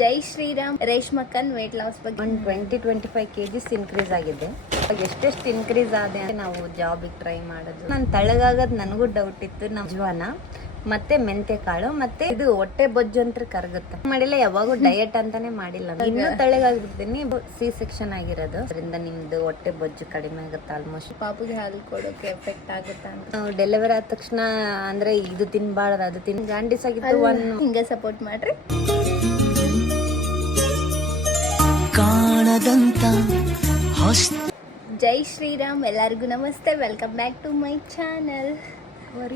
ಜೈ Shriram. ರೇಷ್ಮಕ್ಕನ್ weight loss ಬಗ್ಗೆ ಒಂದು 20-25 kgs increase ಆಗಿದೆ. ಎಷ್ಟೆಷ್ಟು ಇನ್ಕ್ರೀಸ್ ಆದೆ ನಾವು ಜಾಬಿಗೆ ಟ್ರೈ ಮಾಡೋದು. ನಾನು ತಳಗಾಗದ್ ನನಗೂ ಡೌಟ್ ಇತ್ತು. ನಮ್ಮ ಜೀವನ ಮತ್ತೆ ಮೆಂತೆ ಕಾಳು ಮತ್ತೆ ಇದು ಹೊಟ್ಟೆ ಬೊಜ್ಜು ಅಂತ ಕರಗುತ್ತೆ ಮಾಡಿಲ್ಲ. ಯಾವಾಗೂ ಡಯಟ್ ಅಂತಾನೆ ಮಾಡಿಲ್ಲ. ಇನ್ನೂ ತಳಗಾಗ್ಬಿಡ್ತೀನಿ. ಸಿ ಸೆಕ್ಷನ್ ಆಗಿರೋದು, ಅದರಿಂದ ನಿಮ್ದು ಹೊಟ್ಟೆ ಬೊಜ್ಜು ಕಡಿಮೆ ಆಗುತ್ತೆ. ಆಲ್ಮೋಸ್ಟ್ ಪಾಪುಗೆ ಹಾಲು ಕೊಡೋಕೆ ಎಫೆಕ್ಟ್ ಆಗುತ್ತಾ ಅಂತ. ನಾವು ಡೆಲಿವರಿ ಆದ ತಕ್ಷಣ ಅಂದ್ರೆ ಇದು ತಿನ್ಬಾರ್ದು ಅದು ಜಾಂಡಿಸ್ ಆಗಿತ್ತು. ಹಿಂಗೆ ಸಪೋರ್ಟ್ ಮಾಡ್ರಿ. ಜೈ ಶ್ರೀರಾಮ್. ಎಲ್ಲರಿಗೂ ನಮಸ್ತೆ. Welcome back to my channel. ಅವರ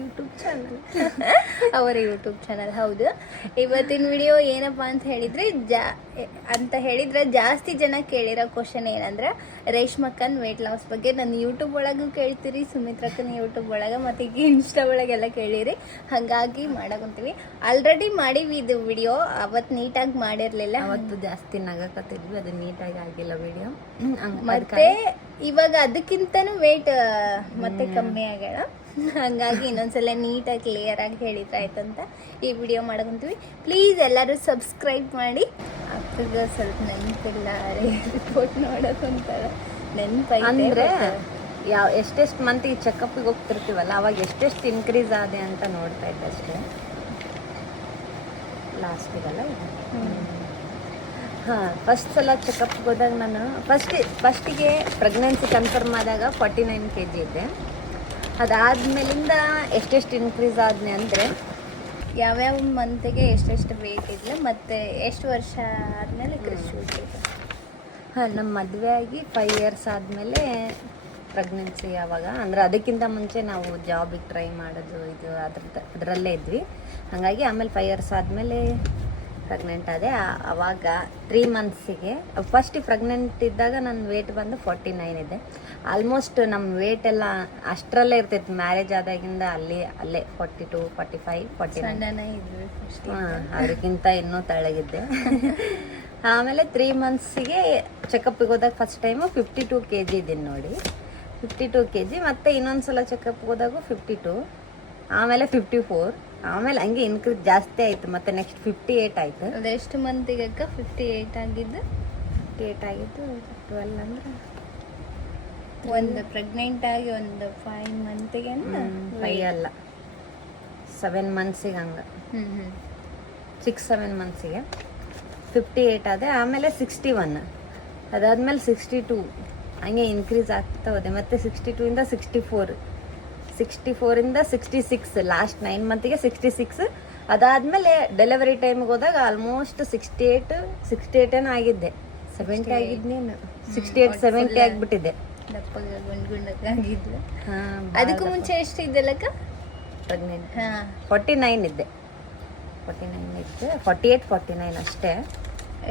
ಯೂಟ್ಯೂಬ್ ಚಾನಲ್. ಹೌದು, ಇವತ್ತಿನ ವಿಡಿಯೋ ಏನಪ್ಪ ಅಂತ ಹೇಳಿದ್ರೆ ಜಾಸ್ತಿ ಜನ ಕೇಳಿರೋ ಕ್ವಶನ್ ಏನಂದ್ರೆ ರೇಷ್ಮಕ್ಕನ್ ವೇಟ್ ಲಾಸ್ ಬಗ್ಗೆ. ನನ್ನ ಯೂಟ್ಯೂಬ್ ಒಳಗೂ ಕೇಳ್ತೀರಿ, ಸುಮಿತ್ರಕ್ಕನ ಯೂಟ್ಯೂಬ್ ಒಳಗೆ ಮತ್ತೆ ಈಗ ಇನ್ಸ್ಟಾ ಒಳಗೆಲ್ಲ ಕೇಳಿರಿ. ಹಾಗಾಗಿ ಮಾಡಕೊಂತೀವಿ. ಆಲ್ರೆಡಿ ಮಾಡೀವಿ ಇದು ವಿಡಿಯೋ. ಅವತ್ತು ನೀಟಾಗಿ ಮಾಡಿರ್ಲಿಲ್ಲ, ಅವತ್ತು ಜಾಸ್ತಿ ನಗಕತ್ತಿದ್ವಿ, ಅದು ನೀಟಾಗಿ ಆಗಿಲ್ಲ ವಿಡಿಯೋ. ಮತ್ತೆ ಇವಾಗ ಅದಕ್ಕಿಂತನೂ ವೇಟ್ ಮತ್ತೆ ಕಮ್ಮಿ ಆಗ್ಯಾಳ. ಹಂಗಾಗಿ ಇನ್ನೊಂದ್ಸಲ ನೀಟಾಗಿ ಕ್ಲಿಯರ್ ಆಗಿ ಹೇಳಿದ್ರಾಯ್ತಂತ ಈ ವಿಡಿಯೋ ಮಾಡಕೊಂತೀವಿ. ಪ್ಲೀಸ್ ಎಲ್ಲರೂ ಸಬ್ಸ್ಕ್ರೈಬ್ ಮಾಡಿ. ಅಕ್ಕಗ ಸ್ವಲ್ಪ ನೆನಪಿಲ್ಲ, ರಿಪೋರ್ಟ್ ನೋಡೋದಂತಾರ ನೆನಪೈತೆ. ಅಂದ್ರೆ ಎಷ್ಟೆಷ್ಟು ಮಂತ್ ಈ ಚೆಕಪ್ಗೆ ಹೋಗ್ತಿರ್ತೀವಲ್ಲ, ಅವಾಗ ಎಷ್ಟೆಷ್ಟು ಇನ್ಕ್ರೀಸ್ ಆದೆ ಅಂತ ನೋಡ್ತಾ ಇದ್ದೆ ಅಷ್ಟೇ. ಲಾಸ್ಟಿಗಲ್ಲ ಇದು. ಫಸ್ಟ್ ಸಲ ಚೆಕಪ್ಗೆ ಹೋದಾಗ ನಾನು ಫಸ್ಟಿಗೆ ಪ್ರೆಗ್ನೆನ್ಸಿ ಕನ್ಫರ್ಮ್ ಆದಾಗ 49 kg ಇದ್ದೆ. ಅದಾದ್ಮೇಲಿಂದ ಎಷ್ಟೆಷ್ಟು ಇನ್ಕ್ರೀಸ್ ಆದ್ನೆ ಅಂದರೆ ಯಾವ್ಯಾವ ಮಂತಿಗೆ ಎಷ್ಟೆಷ್ಟು ವೇಟ್ ಇದ್ಲು ಮತ್ತೆ ಎಷ್ಟು ವರ್ಷ ಆದಮೇಲೆ ಕೃಷಿ ನಮ್ಮ ಮದುವೆ ಆಗಿ 5 years ಆದಮೇಲೆ ಪ್ರೆಗ್ನೆನ್ಸಿ. ಯಾವಾಗ ಅಂದರೆ ಅದಕ್ಕಿಂತ ಮುಂಚೆ ನಾವು ಜಾಬಿಗೆ ಟ್ರೈ ಮಾಡೋದು ಇದು ಅದರಲ್ಲೇ ಇದ್ವಿ. ಹಾಗಾಗಿ ಆಮೇಲೆ 5 years ಆದಮೇಲೆ ಪ್ರೆಗ್ನೆಂಟ್ ಆದೆ. ಆವಾಗ 3 monthsಗೆ ಫಸ್ಟ್ ಪ್ರೆಗ್ನೆಂಟ್ ಇದ್ದಾಗ ನನ್ನ ವೇಟ್ ಬಂದು 49 ಇದೆ. ಆಲ್ಮೋಸ್ಟ್ ನಮ್ಮ ವೇಟ್ ಎಲ್ಲ ಅಷ್ಟರಲ್ಲೇ ಇರ್ತೈತಿ. ಮ್ಯಾರೇಜ್ ಆದಾಗಿಂದ ಅಲ್ಲೇ 42, 45, 49. ಅದಕ್ಕಿಂತ ಇನ್ನೂ ತಳಗಿದ್ದೆ. ಆಮೇಲೆ 3 monthsಗೆ ಚೆಕಪ್ಗೆ ಹೋದಾಗ ಫಸ್ಟ್ ಟೈಮು 52 kg ಇದ್ದೀನಿ ನೋಡಿ. 52 kg. ಮತ್ತೆ ಇನ್ನೊಂದ್ಸಲ ಚೆಕಪ್ಗೆ ಹೋದಾಗೂ 52, ಆಮೇಲೆ 54, ಆಮೇಲೆ ಹಂಗೆ ಇನ್ಕ್ರೀಸ್ ಜಾಸ್ತಿ ಆಯಿತು. ಮತ್ತೆ ನೆಕ್ಸ್ಟ್ 58 ಆಯಿತು. ಅದೆಷ್ಟು ಮಂತಿಗೆ 58 ಆಗಿದ್ದು? 58 ಆಗಿದ್ದು 12 ಅಂದ್ರೆ ಒಂದು ಪ್ರೆಗ್ನೆಂಟ್ ಆಗಿ ಒಂದು 5 ಮಂತಿಗೆ 5 ಅಲ್ಲ 7 monthsಗೆ ಹಂಗೆ 6-7 monthsಗೆ 58 ಆದೆ. ಆಮೇಲೆ 61, ಅದಾದ್ಮೇಲೆ 62, ಹಂಗೆ ಇನ್ಕ್ರೀಸ್ ಆಗ್ತಾ ಹೋದೆ. ಮತ್ತೆ 62 ಇಂದ 64, 64 ಇಂದ 66, ಲಾಸ್ಟ್ 9 monthಗೆ 66. ಅದಾದ್ಮೇಲೆ ಡೆಲಿವರಿ ಟೈಮ್ಗೆ ಹೋದಾಗ ಆಲ್ಮೋಸ್ಟ್ 68 ಏನೋ ಆಗಿದ್ದೆ. 70 ಆಗಿದ್ನೇನು, 68, 70 ಆಗಿಬಿಟ್ಟಿದ್ದೆ. ದಪ್ಪಗೆ ಗುಂಡ್ಗುಂಡಕ್ಕಾಗಿದ್ಲು. ಅದಕ್ಕೂ ಮುಂಚೆ ಎಷ್ಟು ಇದ್ದಲ್ಲಕ್ಕ ಪ್ರೆಗ್ನೆಂಟ್? 49 ಇದ್ದೆ. 49 ಇದ್ದೆ. 48, 49 ಅಷ್ಟೇ.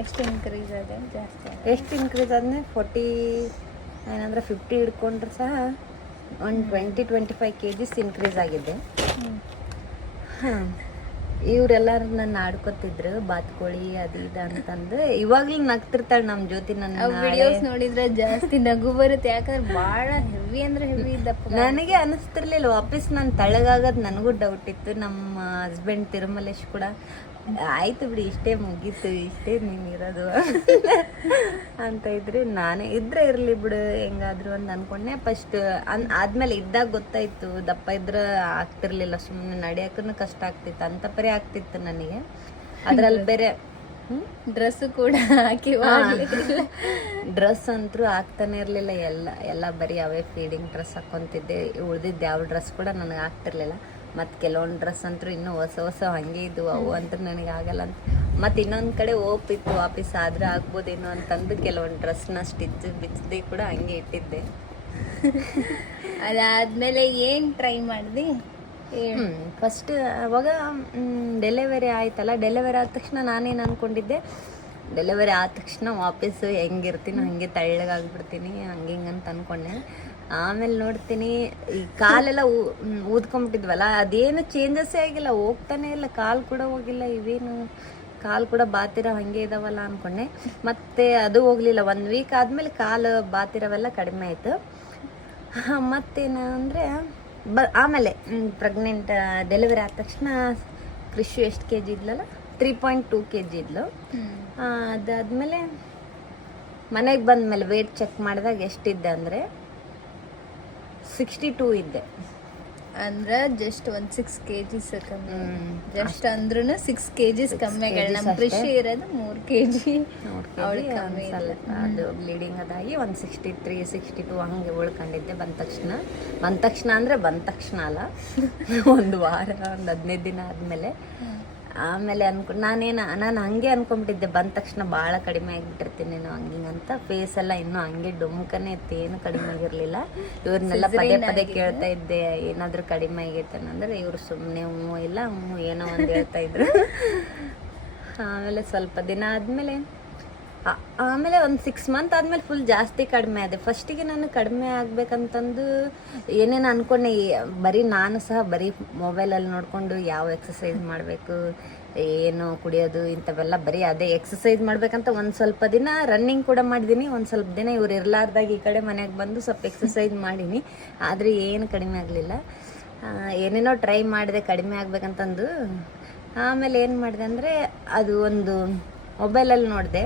ಎಷ್ಟು ಇನ್ಕ್ರೀಸ್ ಆದ? ಜಾಸ್ತಿ ಎಷ್ಟು ಇನ್ಕ್ರೀಸ್ ಆದ್ಮೇಲೆ 49 ಅಂದರೆ 50 ಹಿಡ್ಕೊಂಡ್ರೆ ಸಹ ಒಂದು 20-25 kgs ಇನ್ಕ್ರೀಸ್ ಆಗಿದೆ. ಇವರೆಲ್ಲರೂ ನನ್ನ ಆಡ್ಕೊತಿದ್ರು, ಬಾತ್ಕೋಳಿ ಅದು ಇದು ಅಂತಂದು. ಇವಾಗ್ಲೂ ನಗ್ತಿರ್ತಾಳೆ ನಮ್ಮ ಜ್ಯೋತಿ. ನನ್ನ ವಿಡಿಯೋಸ್ ನೋಡಿದ್ರೆ ಜಾಸ್ತಿ ನಗು ಬರುತ್ತೆ. ಯಾಕಂದ್ರೆ ಭಾಳ ಹೆವಿ ಅಂದ್ರೆ ಹೆವಿ ಇದ್ದಪ್ಪ. ನನಗೆ ಅನಿಸ್ತಿರ್ಲಿಲ್ಲ. ವಾಪಸ್ ನಾನು ತಳಗಾಗದ್ ನನಗೂ ಡೌಟ್ ಇತ್ತು. ನಮ್ಮ ಹಸ್ಬೆಂಡ್ ತಿರುಮಲೇಶ್ ಕೂಡ ಆಯ್ತು ಬಿಡಿ, ಇಷ್ಟೇ ಮುಗೀತು, ಇಷ್ಟೇ ನೀನಿರೋದು ಅಂತ ಇದ್ರು. ನಾನೇ ಇದ್ರೆ ಇರ್ಲಿ ಬಿಡು ಹೆಂಗಾದ್ರು ಅಂತ ಅನ್ಕೊಂಡೆ ಫಸ್ಟ್. ಆದ್ಮೇಲೆ ಇದ್ದಾಗ ಗೊತ್ತಾಯ್ತು, ದಪ್ಪ ಇದ್ರೆ ಆಗ್ತಿರ್ಲಿಲ್ಲ. ಸುಮ್ಮನೆ ನಡೆಯೋಕ್ಕೂ ಕಷ್ಟ ಆಗ್ತಿತ್ತು, ಅಂತ ಪರಿ ಆಗ್ತಿತ್ತು ನನಗೆ. ಅದ್ರಲ್ಲಿ ಬೇರೆ ಡ್ರೆಸ್ ಕೂಡ ಹಾಕಿ ಡ್ರೆಸ್ ಅಂತೂ ಆಗ್ತಾನೆ ಇರ್ಲಿಲ್ಲ. ಎಲ್ಲ ಬರೀ ಅವೇ ಫೀಡಿಂಗ್ ಡ್ರೆಸ್ ಹಾಕೊಂತಿದ್ದೆ. ಉಳ್ದಿದ್ದು ಯಾವ ಡ್ರೆಸ್ ಕೂಡ ನನಗೆ ಆಗ್ತಿರ್ಲಿಲ್ಲ. ಮತ್ತು ಕೆಲವೊಂದು ಡ್ರೆಸ್ ಅಂತೂ ಇನ್ನೂ ಹೊಸ ಹಂಗೆ ಇದ್ವು. ಅವು ಅಂತೂ ನನಗೆ ಆಗಲ್ಲ ಅಂತ. ಮತ್ತು ಇನ್ನೊಂದು ಕಡೆ ಓಪಿತ್ತು, ವಾಪಸ್ ಆದ್ರೆ ಆಗ್ಬೋದೇನೋ ಅಂತಂದು ಕೆಲವೊಂದು ಡ್ರೆಸ್ನ ಬಿಚ್ಚದೆ ಕೂಡ ಹಂಗೆ ಇಟ್ಟಿದ್ದೆ. ಅದಾದ್ಮೇಲೆ ಏನು ಟ್ರೈ ಮಾಡಿದೆ? ಫಸ್ಟ್ ಅವಾಗ ಡೆಲಿವರಿ ಆಯ್ತಲ್ಲ. ಡೆಲಿವರಿ ಆದ ತಕ್ಷಣ ನಾನೇನು ಅಂದ್ಕೊಂಡಿದ್ದೆ, ಡೆಲಿವರಿ ಆದ ತಕ್ಷಣ ವಾಪಸ್ಸು ಹೆಂಗಿರ್ತೀನಿ ಹಂಗೆ ತೆಳ್ಳಗಾಗ್ಬಿಡ್ತೀನಿ ಹಂಗೆ ಹಿಂಗಂತ ಅಂದ್ಕೊಂಡೆ. ಆಮೇಲೆ ನೋಡ್ತೀನಿ ಈ ಕಾಲೆಲ್ಲ ಊದ್ಕೊಂಬಿಟ್ಟಿದ್ವಲ್ಲ, ಅದೇನು ಚೇಂಜಸ್ಸೇ ಆಗಿಲ್ಲ, ಹೋಗ್ತಾನೆ ಇಲ್ಲ. ಕಾಲು ಕೂಡ ಹೋಗಿಲ್ಲ. ಇವೇನು ಕಾಲು ಕೂಡ ಬಾತಿರೋ ಹಾಗೆ ಇದಾವಲ್ಲ ಅಂದ್ಕೊಂಡೆ. ಮತ್ತೆ ಅದು ಹೋಗಲಿಲ್ಲ. 1 week ಆದಮೇಲೆ ಕಾಲು ಬಾತಿರೋವೆಲ್ಲ ಕಡಿಮೆ ಆಯಿತು. ಮತ್ತೇನು ಅಂದರೆ ಆಮೇಲೆ ಪ್ರೆಗ್ನೆಂಟ್ ಡೆಲಿವರಿ ಆದ ತಕ್ಷಣ ಕೃಷಿ ಎಷ್ಟು kg ಇದ್ಲಲ್ಲ, 3.2 kg ಇದ್ಲು. ಅದಾದ್ಮೇಲೆ ಮನೆಗೆ ಬಂದ್ಮೇಲೆ ವೇಟ್ ಚೆಕ್ ಮಾಡಿದಾಗ ಎಷ್ಟಿದ್ದೆ ಅಂದರೆ 62 ಇದ್ದೆ. ಅಂದ್ರ ಜಸ್ಟ್ ಒಂದ್ 6 kgs ಕಮ್ಮಿ. ಜಸ್ಟ್ ಅಂದ್ರೂ 6 kgs ಕಮ್ಮಿ ಆಗ ನಮ್ ಕೃಷಿ ಇರೋದು 3 kg. ಸ್ವಲ್ಪ ಅದು ಬ್ಲೀಡಿಂಗ್ ಅದಾಗಿ ಒಂದು 63 62 ಹಂಗೆ ಉಳ್ಕೊಂಡಿದ್ದೆ. ಬಂದ ತಕ್ಷಣ ಅಂದ್ರೆ ಬಂದ ತಕ್ಷಣ ಅಲ್ಲ, ಒಂದು ವಾರ ಒಂದು 15 ದಿನ ಆದ್ಮೇಲೆ. ಆಮೇಲೆ ನಾನು ಹಂಗೆ ಅನ್ಕೊಂಡ್ಬಿಟ್ಟಿದ್ದೆ, ಬಂದ ತಕ್ಷಣ ಭಾಳ ಕಡಿಮೆ ಆಗಿಬಿಟ್ಟಿರ್ತೀನಿ ನಾನು ಹಂಗಿಂಗಂತ. ಫೇಸ್ ಎಲ್ಲ ಇನ್ನೂ ಹಂಗೆ ಡುಮ್ಕನೇ ಇತ್ತು, ಏನು ಕಡಿಮೆ ಆಗಿರಲಿಲ್ಲ. ಇವ್ರನ್ನೆಲ್ಲ ಪದೇ ಪದೇ ಕೇಳ್ತಾ ಇದ್ದೆ ಏನಾದರೂ ಕಡಿಮೆ ಆಗೈತೆ ಅಂದ್ರೆ ಇವ್ರು ಸುಮ್ಮನೆ ಹ್ಞೂ ಇಲ್ಲ ಹ್ಞೂ ಏನೋ ಒಂದು ಹೇಳ್ತಾ ಇದ್ರು. ಆಮೇಲೆ ಸ್ವಲ್ಪ ದಿನ ಆದಮೇಲೆ ಒಂದು 6 ಮಂತ್ ಆದಮೇಲೆ ಫುಲ್ ಜಾಸ್ತಿ ಕಡಿಮೆ ಆದೆ. ಫಸ್ಟಿಗೆ ನಾನು ಕಡಿಮೆ ಆಗ್ಬೇಕಂತಂದು ಏನೇನು ಅನ್ಕೊಂಡೆ, ನಾನು ಸಹ ಬರೀ ಮೊಬೈಲಲ್ಲಿ ನೋಡಿಕೊಂಡು ಯಾವ ಎಕ್ಸಸೈಸ್ ಮಾಡಬೇಕು, ಏನು ಕುಡಿಯೋದು ಇಂಥವೆಲ್ಲ ಬರೀ ಅದೇ ಎಕ್ಸಸೈಸ್ ಮಾಡ್ಬೇಕಂತ ಒಂದು ಸ್ವಲ್ಪ ದಿನ ರನ್ನಿಂಗ್ ಕೂಡ ಮಾಡಿದ್ದೀನಿ. ಒಂದು ಸ್ವಲ್ಪ ದಿನ ಇವ್ರು ಇರಲಾರ್ದಾಗ ಈ ಕಡೆ ಮನೆಗೆ ಬಂದು ಸ್ವಲ್ಪ ಎಕ್ಸಸೈಸ್ ಮಾಡೀನಿ, ಆದರೆ ಏನು ಕಡಿಮೆ ಆಗಲಿಲ್ಲ. ಏನೇನೋ ಟ್ರೈ ಮಾಡಿದೆ ಕಡಿಮೆ ಆಗ್ಬೇಕಂತಂದು. ಆಮೇಲೆ ಏನು ಮಾಡಿದೆ ಅಂದರೆ ಅದು ಒಂದು ಮೊಬೈಲಲ್ಲಿ ನೋಡಿದೆ,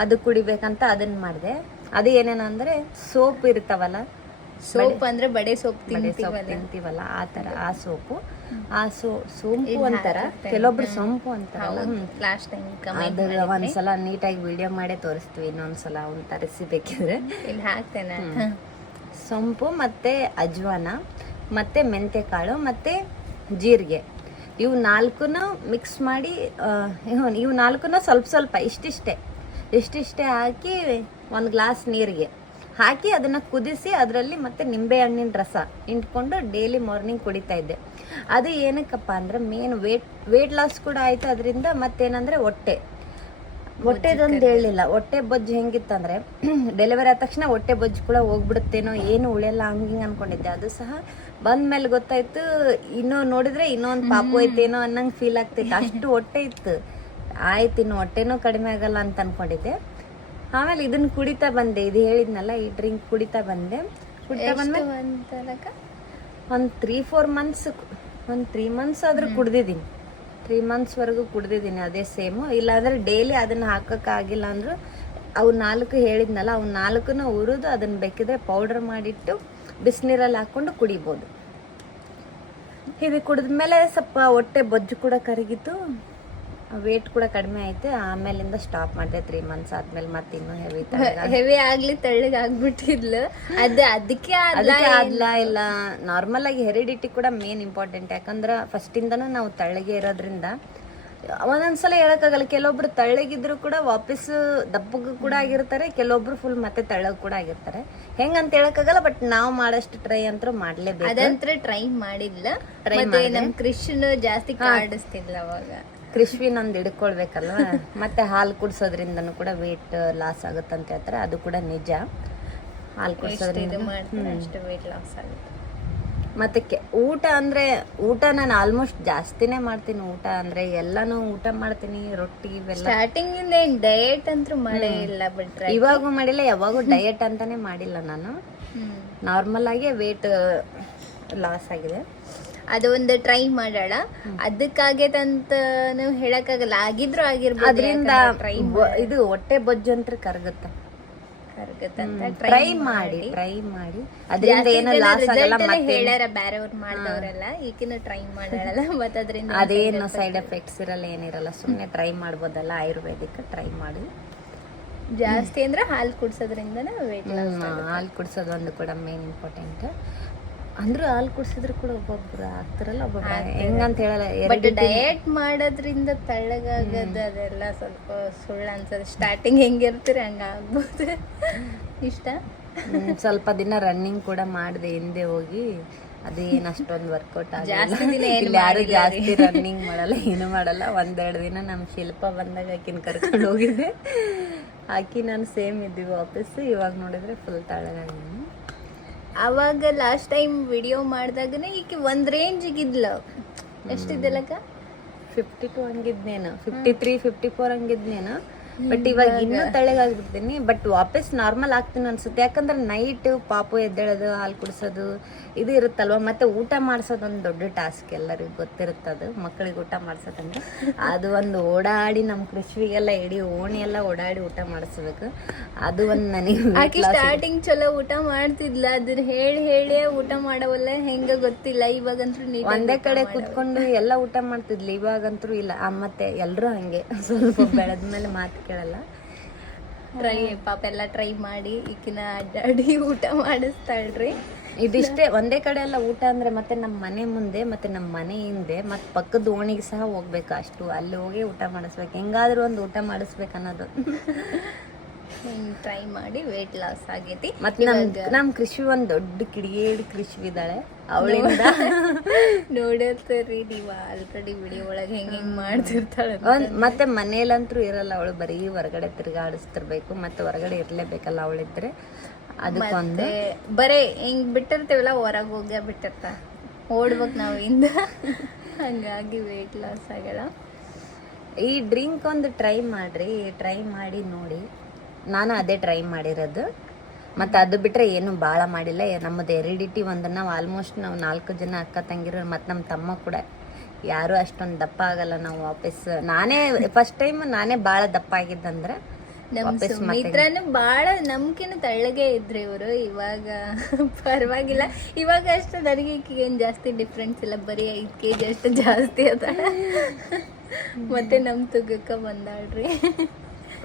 ಅದು ಕುಡಿಬೇಕಂತ ಅದನ್ನ ಮಾಡಿದೆ. ಅದು ಏನೇನು ಅಂದರೆ ಸೋಪ್ ಇರ್ತಾವಲ್ಲ, ಸೋಪ್ ಅಂದ್ರೆ ಬಡೆ ಸೋಪ್ ತಿಂತೀವಲ್ಲ ಆ ಥರ ಆ ಸೋಪು, ಸೋಂಪು ಅಂತಾರ ಕೆಲವೊಬ್ರು, ಸೋಂಪು ಅಂತಾರಲ್ಲ. ಲಾಸ್ಟ್ ಟೈಮ್ ಅದು ಒಂದ್ಸಲ ನೀಟಾಗಿ ವಿಡಿಯೋ ಮಾಡೇ ತೋರಿಸ್ತೀವಿ, ಇನ್ನೊಂದ್ಸಲ ಅವ್ನು ತರಿಸಿಬೇಕಿದ್ರೆ. ಇಲ್ಲಿ ಹಾಕ್ತೇನೆ. ಸೋಂಪು ಮತ್ತೆ ಅಜ್ವಾನ ಮತ್ತೆ ಮೆಂತೆ ಕಾಳು ಮತ್ತೆ ಜೀರಿಗೆ, ಇವು 4 ಮಿಕ್ಸ್ ಮಾಡಿ, ಇವು 4 ಸ್ವಲ್ಪ ಇಷ್ಟಿಷ್ಟೇ ಹಾಕಿ ಒಂದು ಗ್ಲಾಸ್ ನೀರಿಗೆ ಹಾಕಿ ಅದನ್ನು ಕುದಿಸಿ ಅದರಲ್ಲಿ ಮತ್ತೆ ನಿಂಬೆ ಹಣ್ಣಿನ ರಸ ಇಂಟ್ಕೊಂಡು ಡೈಲಿ ಮಾರ್ನಿಂಗ್ ಕುಡಿತಾ ಇದ್ದೆ. ಅದು ಏನಕ್ಕಪ್ಪ ಅಂದ್ರೆ ಮೇನ್ ವೇಟ್ ಲಾಸ್ ಕೂಡ ಆಯಿತು ಅದರಿಂದ. ಮತ್ತೇನಂದರೆ ಹೊಟ್ಟೆದೊಂದು ಹೇಳಲಿಲ್ಲ. ಹೊಟ್ಟೆ ಬೊಜ್ಜು ಹೆಂಗಿತ್ತಂದರೆ ಡೆಲಿವರಿ ಆದ ತಕ್ಷಣ ಹೊಟ್ಟೆ ಬೊಜ್ಜು ಕೂಡ ಹೋಗ್ಬಿಡುತ್ತೇನೋ, ಏನು ಉಳಿಯಲ್ಲ ಹಂಗಿಂಗೆ ಅಂದ್ಕೊಂಡಿದ್ದೆ. ಅದು ಸಹ ಬಂದ್ಮೇಲೆ ಗೊತ್ತಾಯ್ತು, ಇನ್ನೂ ನೋಡಿದ್ರೆ ಇನ್ನೊಂದು ಪಾಪು ಐತೇನೋ ಅನ್ನಂಗೆ ಫೀಲ್ ಆಗ್ತೈತೆ, ಅಷ್ಟು ಹೊಟ್ಟೆ ಇತ್ತು. ಆಯ್ತು ಇನ್ನು ಹೊಟ್ಟೆನೂ ಕಡಿಮೆ ಆಗಲ್ಲ ಅಂತ ಅಂದ್ಕೊಂಡಿದ್ದೆ. ಆಮೇಲೆ ಇದನ್ನು ಕುಡಿತಾ ಬಂದೆ, ಇದು ಹೇಳಿದ್ನಲ್ಲ ಈ ಡ್ರಿಂಕ್ ಕುಡಿತಾ ಬಂದೆ. ಒಂದು 3-4 ಮಂತ್ಸ್, ಒಂದು 3 ಮಂತ್ಸ್ ಆದರೂ ಕುಡ್ದಿದ್ದೀನಿ. 3 ಮಂತ್ಸ್ವರೆಗೂ ಕುಡ್ದಿದ್ದೀನಿ ಅದೇ ಸೇಮು. ಇಲ್ಲಾಂದರೆ ಡೈಲಿ ಅದನ್ನು ಹಾಕೋಕ್ಕಾಗಿಲ್ಲ ಅಂದರೂ ಅವು 4 ಹೇಳಿದ್ನಲ್ಲ, ಅವು 4 ಹುರಿದು ಅದನ್ನು ಬೇಕಿದ್ರೆ ಪೌಡರ್ ಮಾಡಿಟ್ಟು ಬಿಸಿನೀರಲ್ಲಿ ಹಾಕ್ಕೊಂಡು ಕುಡಿಬೋದು. ಇದು ಕುಡಿದ್ಮೇಲೆ ಸ್ವಲ್ಪ ಹೊಟ್ಟೆ ಬೊಜ್ಜು ಕೂಡ ಕರಗಿತು, ವೇಟ್ ಕೂಡ ಕಡಿಮೆ ಆಯ್ತು. ಆಮೇಲಿಂದ ಸ್ಟಾಪ್ ಮಾಡಿದೆ 3 ಮಂತ್ಸ್ ಆದ್ಮೇಲೆ. ಮತ್ತೆ ಇನ್ನೂ ಹೆವಿ ಆಗ್ಲಿ ತೆಳ್ಳಗೆ ಆಗ್ಬಿಟ್ಟಿದ್ಲು. ಅದಕ್ಕೆ ಇಲ್ಲ, ನಾರ್ಮಲ್ ಆಗಿ ಹೆರಿಡಿಟಿ ಕೂಡ ಮೇನ್ ಇಂಪಾರ್ಟೆಂಟ್. ಯಾಕಂದ್ರೆ ಫಸ್ಟಿಂದನೂ ನಾವು ತೆಳ್ಳಗೆ ಇರೋದ್ರಿಂದ ಒಂದೊಂದ್ಸಲ ಹೇಳಕ್ಕಾಗಲ್ಲ. ಕೆಲವೊಬ್ರು ತೆಳ್ಳಗಿದ್ರು ಕೂಡ ವಾಪಸ್ ದಪ್ಪಗೂ ಕೂಡ ಆಗಿರ್ತಾರೆ, ಕೆಲವೊಬ್ರು ಫುಲ್ ಮತ್ತೆ ತೆಳ್ಳಗ್ ಕೂಡ ಆಗಿರ್ತಾರೆ. ಹೆಂಗಂತ ಹೇಳಕ್ಕಾಗಲ್ಲ, ಬಟ್ ನಾವು ಮಾಡಷ್ಟು ಟ್ರೈ ಅಂತೂ ಮಾಡ್ಲೇಬೇಕು. ಅದಂತ್ರ ಟ್ರೈ ಮಾಡಿಲ್ಲ. ನಮ್ ಕೃಷ್ಣ ಜಾಸ್ತಿ ಕಾಡಿಸ್ತಿದ್ಲ ಅವಾಗ. ಕೃಷ್ವಿನ್ ಒಂದು ಹಿಡ್ಕೊಳ್ಬೇಕಲ್ವ. ಮತ್ತೆ ಹಾಲು ಕುಡ್ಸೋದ್ರಿಂದನೂ ಕೂಡ ವೇಟ್ ಲಾಸ್ ಆಗುತ್ತಂತ ಹೇಳ್ತಾರೆ, ಅದು ಕೂಡ ನಿಜ. ಹಾಲು ಕುಡ್ಸೋದ್ರಿಂದ ಅಷ್ಟು ವೇಟ್ ಲಾಸ್ ಆಗುತ್ತೆ. ಮತ್ತೆ ಊಟ ನಾನು ಆಲ್ಮೋಸ್ಟ್ ಜಾಸ್ತಿನೇ ಮಾಡ್ತೀನಿ. ಊಟ ಅಂದ್ರೆ ಎಲ್ಲಾನು ಊಟ ಮಾಡ್ತೀನಿ, ರೊಟ್ಟಿ ಇವೆಲ್ಲ. ಸ್ಟಾರ್ಟಿಂಗ್ ಇಂದ ಡಯಟ್ ಅಂತೂ ಮಾಡೇ ಇಲ್ಲ, ಬಟ್ ಇವಾಗೂ ಮಾಡಿಲ್ಲ, ಯಾವಾಗೂ ಡಯಟ್ ಅಂತಾನೆ ಮಾಡಿಲ್ಲ ನಾನು. ನಾರ್ಮಲ್ ಆಗಿ ವೇಟ್ ಲಾಸ್ ಆಗಿದೆ. ಅದೊಂದು ಟ್ರೈ ಮಾಡೋಣ. ಅದಕ್ಕಾಗೈತಂತ ಹೇಳಕ್ಕಾಗಲ್ಲ, ಆಗಿದ್ರು ಆಗಿರ್ಬೋದು. ಅದರಿಂದ ಇದು ಹೊಟ್ಟೆ ಬೊಜ್ಜು ಅಂತ ಕರಗುತ್ತೆ. ಟ್ರೈ ಮಾಡಿ ಅದರಿಂದ ಏನೋ ಲಾಸ್ ಆಗಲ್ಲ. ಮತ್ತೆ ಹೇಳ್ಯಾರ ಬೇರೆಯವ್ರು ಮಾಡಿದವರೆಲ್ಲ, ಈಗಿನ ಟ್ರೈ ಮಾಡೋಣ. ಮತ್ತೆ ಅದರಿಂದ ಅದೇನು ಸೈಡ್ ಎಫೆಕ್ಟ್ಸ್ ಇರಲ್ಲ, ಏನಿರಲ್ಲ. ಸುಮ್ಮನೆ ಟ್ರೈ ಮಾಡ್ಬೋದಲ್ಲ, ಆಯುರ್ವೇದಿಕ್ ಟ್ರೈ ಮಾಡಿ. ಜಾಸ್ತಿ ಅಂದ್ರೆ ಹಾಲು ಕುಡ್ಸೋದ್ರಿಂದ ವೇಟ್ ಲಾಸ್. ಹಾಲು ಕುಡ್ಸೋದು ಒಂದು ಕೂಡ ಮೇನ್ ಇಂಪಾರ್ಟೆಂಟ್. ಅಂದ್ರೂ ಹಾಲು ಕುಡ್ಸಿದ್ರು ಕೂಡ ಒಬ್ಬೊಬ್ರು ಆಗ್ತಾರಲ್ಲ, ಒಬ್ಬೊಬ್ರು ಹೆಂಗಂತ ಹೇಳಲ್ಲ. ಬಟ್ ಡಯಟ್ ಮಾಡೋದ್ರಿಂದ ತೆಳ್ಳಗಾಗೋದು ಅದೆಲ್ಲ ಸ್ವಲ್ಪ ಸುಳ್ಳು ಅನ್ಸೋದು. ಸ್ಟಾರ್ಟಿಂಗ್ ಹೆಂಗಿರ್ತೀರಿ ಹಂಗ ಆಗ್ಬೋದು. ಇಷ್ಟ ಸ್ವಲ್ಪ ದಿನ ರನ್ನಿಂಗ್ ಕೂಡ ಮಾಡಿದೆ ಹಿಂದೆ ಹೋಗಿ, ಅದೇನು ಅಷ್ಟೊಂದು ವರ್ಕೌಟ್ ಆಗಿಲ್ಲ. ಯಾರು ಜಾಸ್ತಿ ರನ್ನಿಂಗ್ ಮಾಡಲ್ಲ, ಏನು ಮಾಡಲ್ಲ. 1-2 ದಿನ ನಮ್ಮ ಶಿಲ್ಪ ಬಂದಾಗ ಆಕಿನ ಕರ್ಕೊಂಡು ಹೋಗಿದ್ದೆ. ಆಕಿ ನಾನು ಸೇಮ್ ಇದ್ದೀವಿ ವಾಪಸ್. ಇವಾಗ ನೋಡಿದ್ರೆ ಫುಲ್ ತೆಳ್ಳಗಾಗಿದ್ದೀನಿ. ಅವಾಗ ಲಾಸ್ಟ್ ಟೈಮ್ ವಿಡಿಯೋ ಮಾಡಿದಾಗನೇ ಈಗ ಒಂದು ರೇಂಜಿಗೆ ಇದ್ಲು. ಎಷ್ಟಿದ್ದಲ್ಲಕ್ಕ? 52 ಹಂಗಿದ್ನೇನು, 53-54 ಹಂಗಿದ್ನೇನು. ಬಟ್ ಇವಾಗ ಇನ್ನೂ ತೆಳ್ಳಗಾಗ್ಬಿಡ್ತೀನಿ. ಬಟ್ ವಾಪಸ್ ನಾರ್ಮಲ್ ಆಗ್ತೀನಿ ಅನ್ಸುತ್ತೆ. ಯಾಕಂದ್ರೆ ನೈಟ್ ಪಾಪು ಎದ್ದೇಳೋದು, ಹಾಲು ಕುಡಿಸೋದು ಇದು ಇರುತ್ತಲ್ವ. ಮತ್ತೆ ಊಟ ಮಾಡ್ಸೋದು ಒಂದು ದೊಡ್ಡ ಟಾಸ್ಕ್, ಎಲ್ಲರಿಗೂ ಗೊತ್ತಿರುತ್ತದು. ಮಕ್ಕಳಿಗೆ ಊಟ ಮಾಡ್ಸೋದಂದ್ರೆ ಅದು ಒಂದು ಓಡಾಡಿ ನಮ್ಮ ಕೃಷಿಗೆಲ್ಲ ಇಡೀ ಓಣಿ ಎಲ್ಲ ಓಡಾಡಿ ಊಟ ಮಾಡಿಸ್ಬೇಕು. ಅದು ಒಂದು ನನಗೆ ಆಕಿ ಸ್ಟಾರ್ಟಿಂಗ್ ಚಲೋ ಊಟ ಮಾಡ್ತಿದ್ಲ, ಅದನ್ನ ಹೇಳಿ ಊಟ ಮಾಡವಲ್ಲ ಹೆಂಗ ಗೊತ್ತಿಲ್ಲ. ಇವಾಗಂತೂ ಒಂದೇ ಕಡೆ ಕುತ್ಕೊಂಡು ಎಲ್ಲ ಊಟ ಮಾಡ್ತಿದ್ಲಿ, ಇವಾಗಂತೂ ಇಲ್ಲ. ಮತ್ತೆ ಎಲ್ರು ಹಂಗೆ ಸ್ವಲ್ಪ ಬೆಳೆದ್ಮೇಲೆ ಮಾತು ಕೇಳಲ್ಲ. ಪಾಪ ಎಲ್ಲ ಟ್ರೈ ಮಾಡಿ ಈಕಿನ ಅಡ್ಡಾಡಿ ಊಟ ಮಾಡಿಸ್ತಾಳ್ರಿ. ಇದಿಷ್ಟೇ ಒಂದೇ ಕಡೆ ಎಲ್ಲ ಊಟ ಅಂದ್ರೆ ಮತ್ತೆ ನಮ್ಮ ಮನೆ ಮುಂದೆ ಮತ್ತೆ ನಮ್ಮ ಮನೆ ಹಿಂದೆ ಮತ್ತೆ ಪಕ್ಕದ ಓಣಿಗೆ ಸಹ ಹೋಗ್ಬೇಕು. ಅಷ್ಟು ಅಲ್ಲಿ ಹೋಗಿ ಊಟ ಮಾಡಿಸ್ಬೇಕು. ಹೆಂಗಾದ್ರೂ ಒಂದು ಊಟ ಮಾಡಿಸ್ಬೇಕು ಅನ್ನೋದು. ಟ್ರೈ ಮಾಡಿ ವೇಟ್ ಲಾಸ್ ಆಗೈತಿ. ಮತ್ತೆ ನಮ್ ಕೃಷಿ ಒಂದ್ ದೊಡ್ಡ ಕಿಡಿಗೇಡಿ ಕೃಷಿ ಇದ್ದಾಳೆ. ಅವಳಿಂದ ನೋಡಿರ್ತೀರಿ ನೀವು ಆಲ್ರೆಡಿ ವಿಡಿಯೋ ಒಳಗೆ ಹೆಂಗ್ ಮಾಡ್ತಿರ್ತಾಳೆ. ಮತ್ತೆ ಮನೇಲಂತೂ ಇರಲ್ಲ ಅವಳು, ಬರೀ ಹೊರಗಡೆ ತಿರ್ಗಾಡಿಸ್ತಿರ್ಬೇಕು. ಮತ್ತೆ ಹೊರಗಡೆ ಇರ್ಲೇಬೇಕಲ್ಲ ಅವಳಿದ್ರೆ. ಅದಕ್ಕೊಂದು ಬರೇ ಹಿಂಗ್ ಬಿಟ್ಟಿರ್ತೀವಲ್ಲ, ಹೊರಗೆ ಹೋಗ್ಯ ಬಿಟ್ಟಿರ್ತ ಓಡ್ಬೇಕು ನಾವು ಹಿಂದ. ಹಂಗಾಗಿ ವೇಟ್ ಲಾಸ್ ಆಗಲ್ಲ. ಈ ಡ್ರಿಂಕ್ ಒಂದು ಟ್ರೈ ಮಾಡ್ರಿ, ಟ್ರೈ ಮಾಡಿ ನೋಡಿ. ನಾನು ಅದೇ ಟ್ರೈ ಮಾಡಿರೋದು. ಮತ್ತು ಅದು ಬಿಟ್ಟರೆ ಏನು ಭಾಳ ಮಾಡಿಲ್ಲ. ನಮ್ಮದು ಹೆರಿಡಿಟಿ ಒಂದು, ನಾವು ಆಲ್ಮೋಸ್ಟ್ ನಾವು 4 ಜನ ಅಕ್ಕ ತಂಗಿರು ಮತ್ತು ನಮ್ಮ ತಮ್ಮ ಕೂಡ ಯಾರೂ ಅಷ್ಟೊಂದು ದಪ್ಪ ಆಗಲ್ಲ. ನಾವು ವಾಪಸ್ ನಾನೇ ಫಸ್ಟ್ ಟೈಮ್ ನಾನೇ ಭಾಳ ದಪ್ಪ ಆಗಿದ್ದಂದ್ರೆ ನಮ್ಮ ಸುಮಿತ್ರನು ಭಾಳ ನಮ್ಕಿನ ತೆಳ್ಳಗೆ ಇದ್ರಿ ಇವರು. ಇವಾಗ ಪರವಾಗಿಲ್ಲ. ಇವಾಗ ಅಷ್ಟು ನನಗೆ ಏನು ಜಾಸ್ತಿ ಡಿಫ್ರೆನ್ಸ್ ಇಲ್ಲ, ಬರೀ 5 kg ಅಷ್ಟು ಜಾಸ್ತಿ ಅದ. ಮತ್ತೆ ನಮ್ಮ ತುಗಕ್ಕ ಬಂದಾಳ್ರಿ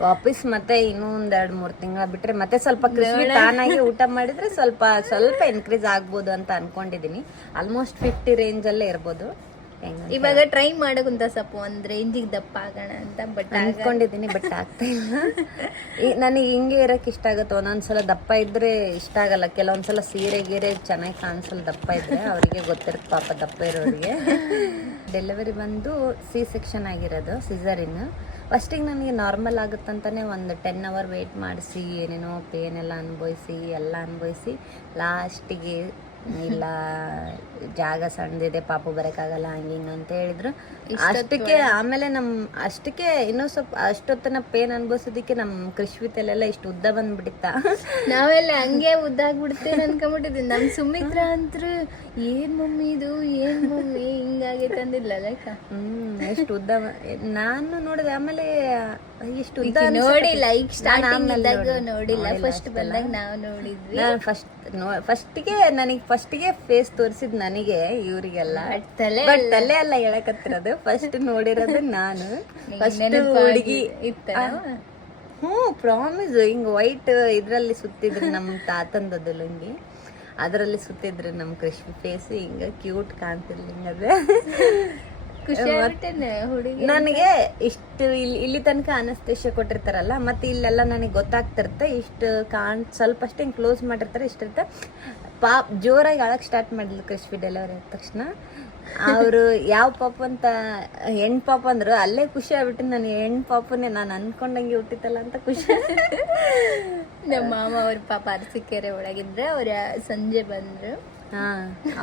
ವಾಪಸ್. ಮತ್ತೆ ಇನ್ನೂ ಒಂದ್ 2-3 ತಿಂಗಳ ಬಿಟ್ರೆ ಮತ್ತೆ ಸ್ವಲ್ಪ ಕೃಷಿ ತಾನಾಗಿ ಊಟ ಮಾಡಿದ್ರೆ ಸ್ವಲ್ಪ ಇನ್ಕ್ರೀಸ್ ಆಗ್ಬೋದು ಅಂತ ಅನ್ಕೊಂಡಿದೀನಿ. ಆಲ್ಮೋಸ್ಟ್ 50 ರೇಂಜ್ ಅಲ್ಲೇ ಇರ್ಬೋದು. ಇವಾಗ ಟ್ರೈ ಮಾಡಕುಂತ ಸ್ವಲ್ಪ ಒಂದ್ ರೇಂಜಿಗೆ ದಪ್ಪ ಆಗೋಣ ಅಂತ. ಬಟ್ ಅನ್ಕೊಂಡಿದೀನಿ, ಬಟ್ ಆಗ್ತಾ ಇಲ್ಲ. ನನಗೆ ಹಿಂಗೆ ಇರಕ್ ಇಷ್ಟ ಆಗುತ್ತೆ. ಒಂದೊಂದ್ಸಲ ದಪ್ಪ ಇದ್ರೆ ಇಷ್ಟ ಆಗಲ್ಲ. ಕೆಲವೊಂದ್ಸಲ ಸೀರೆ ಗೀರೆ ಚೆನ್ನಾಗಿ ಕಾಣಿಸಲ್ಲ ದಪ್ಪ ಇದ್ರೆ. ಅವರಿಗೆ ಗೊತ್ತಿರುತ್ತೆ ಪಾಪ ದಪ್ಪ ಇರೋರಿಗೆ. ಡೆಲಿವರಿ ಬಂದು C-section ಆಗಿರೋದು, ಸಿಸರಿನ್. ಫಸ್ಟಿಗೆ ನನಗೆ ನಾರ್ಮಲ್ ಆಗುತ್ತಂತಾನೆ ಒಂದು 10 hour ವೇಟ್ ಮಾಡಿಸಿ ಏನೇನೋ ಪೇನ್ ಎಲ್ಲ ಅನುಭವಿಸಿ ಲಾಸ್ಟಿಗೆ ಇಲ್ಲ ಜಾಗ ಸಣ್ಣದಿದೆ, ಪಾಪು ಬರೋಕ್ಕಾಗಲ್ಲ, ಹಂಗಿಂಗ ಅಂತ ಹೇಳಿದ್ರು. ಅಷ್ಟಕ್ಕೆ ಆಮೇಲೆ ಅಷ್ಟಕ್ಕೆ ಇನ್ನೂ ಸ್ವಲ್ಪ ಅಷ್ಟೊತ್ತನ ಪೇನ್ ಅನ್ಭವಿಸೋದಕ್ಕೆ ನಮ್ಮ ಕೃಷಿ ತಲೆಲ್ಲ ಇಷ್ಟು ಉದ್ದ ಬಂದ್ಬಿಟ್ಟಿತ್ತ. ನಾವೆಲ್ಲ ಹಂಗೆ ಉದ್ದಾಗ್ಬಿಡ್ತೇನೆ ಅನ್ಕೊಂಡ್ಬಿಟ್ಟಿದ್ವಿ. ನಮ್ಮ ಸುಮಿತ್ರ ಅಂತೂ ಏನ್ ಮಮ್ಮಿ ಇದು, ಏನ್ ಮಮ್ಮಿ ಹಿಂಗಾಗೈತೆ ಅಂದಿಲ್ಲ ಲೆಕ್ಕ. ಎಷ್ಟು ಉದ್ದ ನಾನು ನೋಡಿದೆ. ಆಮೇಲೆ ಇಷ್ಟು ಉದ್ದ ನೋಡಿ ಲೈಕ್ ಸ್ಟಾರ್ಟಿಂಗ್ ಇದ್ದಾಗ ನೋಡಿಲ್ಲ, ಫಸ್ಟ್ ಬಂದಾಗ ನಾವು ನೋಡಿದ್ವಿ. ನಾನು ಫಸ್ಟಿಗೆ ಫೇಸ್ ತೋರಿಸಿದ್ ನನಗೆ, ಇವರಿಗೆಲ್ಲ ಬಟ್ ತಲೆ ಎಲ್ಲ ಹೇಳಕತ್ತಿರೋದು. ಫಸ್ಟ್ ನೋಡಿರೋದು ನಾನು. ಫಸ್ಟ್ ಹುಡುಗಿ ಪ್ರಾಮಿಸ್ ಹಿಂಗ್ ವೈಟ್ ಇದ್ರಲ್ಲಿ ಸುತ್ತಿದ್ರು ನಮ್ಮ ತಾತಂದದ್ದು ಲುಂಗಿ, ಅದರಲ್ಲಿ ಸುತ್ತಿದ್ರು ನಮ್ಮ ಕೃಷಿ ಫೇಸ್. ಹಿಂಗ ಕ್ಯೂಟ್ ಕಾಣ್ತಿರ್ಲಿಂಗದ. ನನಗೆ ಇಷ್ಟು ಇಲ್ಲಿ ತನಕ ಅನಸ್ತೇಶ ಕೊಟ್ಟಿರ್ತಾರಲ್ಲ, ಮತ್ತೆ ಇಲ್ಲೆಲ್ಲ ನನಗೆ ಗೊತ್ತಾಗ್ತಿರುತ್ತೆ. ಇಷ್ಟು ಸ್ವಲ್ಪ ಅಷ್ಟೇ ಹಿಂಗೆ ಕ್ಲೋಸ್ ಮಾಡಿರ್ತಾರೆ, ಇಷ್ಟಿರುತ್ತೆ. ಜೋರಾಗಿ ಅಳಕ್ ಸ್ಟಾರ್ಟ್ ಮಾಡಿದ್ಲು ಕೃಷಿ ಡೆಲಿವರಿ ಆದ ತಕ್ಷಣ. ಅವರು ಯಾವ ಪಾಪ ಅಂತ ಹೆಣ್ ಪಾಪ ಅಂದ್ರು, ಅಲ್ಲೇ ಖುಷಿ ಆಗ್ಬಿಟ್ಟು ನಾನು ಹೆಣ್ ಪಾಪನೇ ನಾನು ಅನ್ಕೊಂಡಂಗೆ ಹುಟ್ಟಿತ್ತಲ್ಲ ಅಂತ ಖುಷಿ. ನಮ್ಮ ಮಾಮ ಅವ್ರ ಪಾಪ ಅರಸೀಕೆರೆ ಒಳಗಿದ್ರೆ ಅವ್ರ ಸಂಜೆ ಬಂದ್ರು.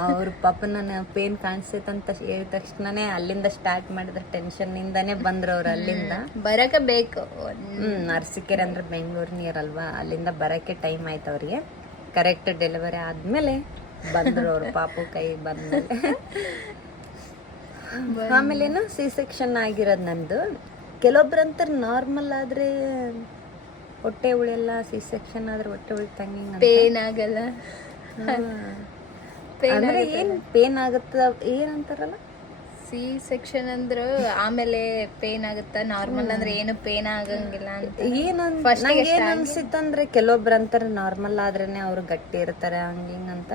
ಅವ್ರ ಪಾಪ ನನ್ನ ಪೇನ್ ಕಾಣಿಸ್ತೈತಂತ ಹೇಳಿದ ತಕ್ಷಣನೇ ಅಲ್ಲಿಂದ ಸ್ಟಾರ್ಟ್ ಮಾಡಿದ್ರೆ ಟೆನ್ಷನ್ ಇಂದಾನೆ ಬಂದ್ರು ಅವ್ರು. ಅಲ್ಲಿಂದ ಬರಕ ಬೇಕು. ಅರಸೀಕೆರೆ ಅಂದ್ರೆ ಬೆಂಗಳೂರು ನೀರ್ ಅಲ್ವಾ, ಅಲ್ಲಿಂದ ಬರಕ್ಕೆ ಟೈಮ್ ಆಯ್ತು ಅವ್ರಿಗೆ. ಕರೆಕ್ಟ್ ಡೆಲಿವರಿ ಆದ್ಮೇಲೆ ಬಂದ್ರು ಅವ್ರು ಪಾಪು ಕೈ ಬಂದ್ಮೇಲೆ. ಆಮೇಲೇನು C-section ಆಗಿರೋದು ನಂದು. ಕೆಲವೊಬ್ರಂತ ನಾರ್ಮಲ್ ಆದ್ರೆ ಹೊಟ್ಟೆ ಉಳಿಯಲ್ಲ, C-section ಆದ್ರೆ ಹೊಟ್ಟೆ ಉಳಿತಂಗ ಪೇನ್ ಆಗಲ್ಲ. ಅಂದ್ರೆ ಏನ್ ಪೇನ್ ಆಗುತ್ತ ಏನಂತಾರಲ್ಲ, C-section ಅಂದ್ರೆ ಆಮೇಲೆ ಪೇನ್ ಆಗುತ್ತ, ನಾರ್ಮಲ್ ಅಂದ್ರೆ ಏನು ಪೇನ್ ಆಗಂಗಿಲ್ಲ ಅಂತ. ಏನ್ ಅನ್ಸಿತ್ತಂದ್ರೆ ಕೆಲವೊಬ್ರು ಅಂತಾರೆ ನಾರ್ಮಲ್ ಆದ್ರೇನೆ ಅವ್ರು ಗಟ್ಟಿ ಇರ್ತಾರೆ ಹಂಗಿಂಗಂತ.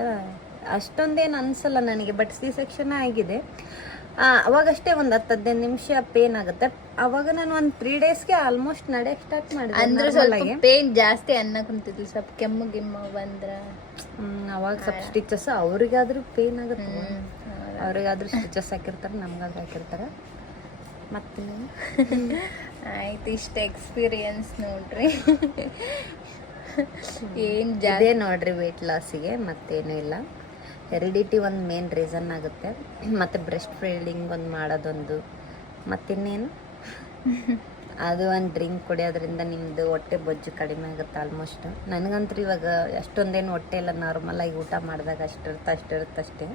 ಅಷ್ಟೊಂದೇನು ಅನ್ಸಲ್ಲ ನನಗೆ. ಬಟ್ C-section ಆಗಿದೆ. ಅವಾಗಷ್ಟೇ ಒಂದ್ 10-15 ನಿಮಿಷ ಪೇನ್ ಆಗುತ್ತೆ. ಅವಾಗ ನಾನು ಒಂದ್ 3 daysಗೆ ಆಲ್ಮೋಸ್ಟ್ ನಡೆಯಕ್ ಸ್ಟಾರ್ಟ್ ಮಾಡಿದೆ. ಅಂದ್ರೆ ಸ್ವಲ್ಪ ಪೇನ್ ಜಾಸ್ತಿ ಅನ್ನಕುಂತಿದ್ಲು, ಸ್ವಲ್ಪ ಕೆಮ್ಮು ಗಿಮ್ಮು ಬಂದ್ರ ಅವಾಗ ಸ್ವಲ್ಪ ಸ್ಟಿಚಸ್ ಅವ್ರಿಗಾದ್ರೂ ಪೇನ್ ಆಗುತ್ತೆ. ಅವ್ರಿಗಾದ್ರೂ ಸ್ಟಿಚಸ್ ಹಾಕಿರ್ತಾರೆ, ನಮ್ಗಾದ್ರೂ ಹಾಕಿರ್ತಾರೆ. ಮತ್ತೆ ಆಯ್ತು, ಇಷ್ಟ ಎಕ್ಸ್ಪೀರಿಯನ್ಸ್ ನೋಡ್ರಿ. ಏನ್ ಇದೇ ನೋಡ್ರಿ ವೇಟ್ ಲಾಸಿಗೆ, ಮತ್ತೇನು ಇಲ್ಲ. ಹೆರಿಡಿಟಿ ಒಂದು ಮೇನ್ ರೀಸನ್ ಆಗುತ್ತೆ. ಮತ್ತು ಬ್ರೆಸ್ಟ್ ಫೀಡಿಂಗ್ ಒಂದು ಮಾಡೋದೊಂದು, ಮತ್ತಿನ್ನೇನು ಅದು ಒಂದು ಡ್ರಿಂಕ್ ಕುಡಿಯೋದ್ರಿಂದ ನಿಮ್ಮದು ಹೊಟ್ಟೆ ಬೊಜ್ಜು ಕಡಿಮೆ ಆಗುತ್ತೆ ಆಲ್ಮೋಸ್ಟ್. ನನಗಂತೂ ಇವಾಗ ಅಷ್ಟೊಂದೇನು ಹೊಟ್ಟೆ ಎಲ್ಲ ನಾರ್ಮಲಾಗಿ ಊಟ ಮಾಡಿದಾಗ ಅಷ್ಟಿರುತ್ತೆ ಅಷ್ಟೇ.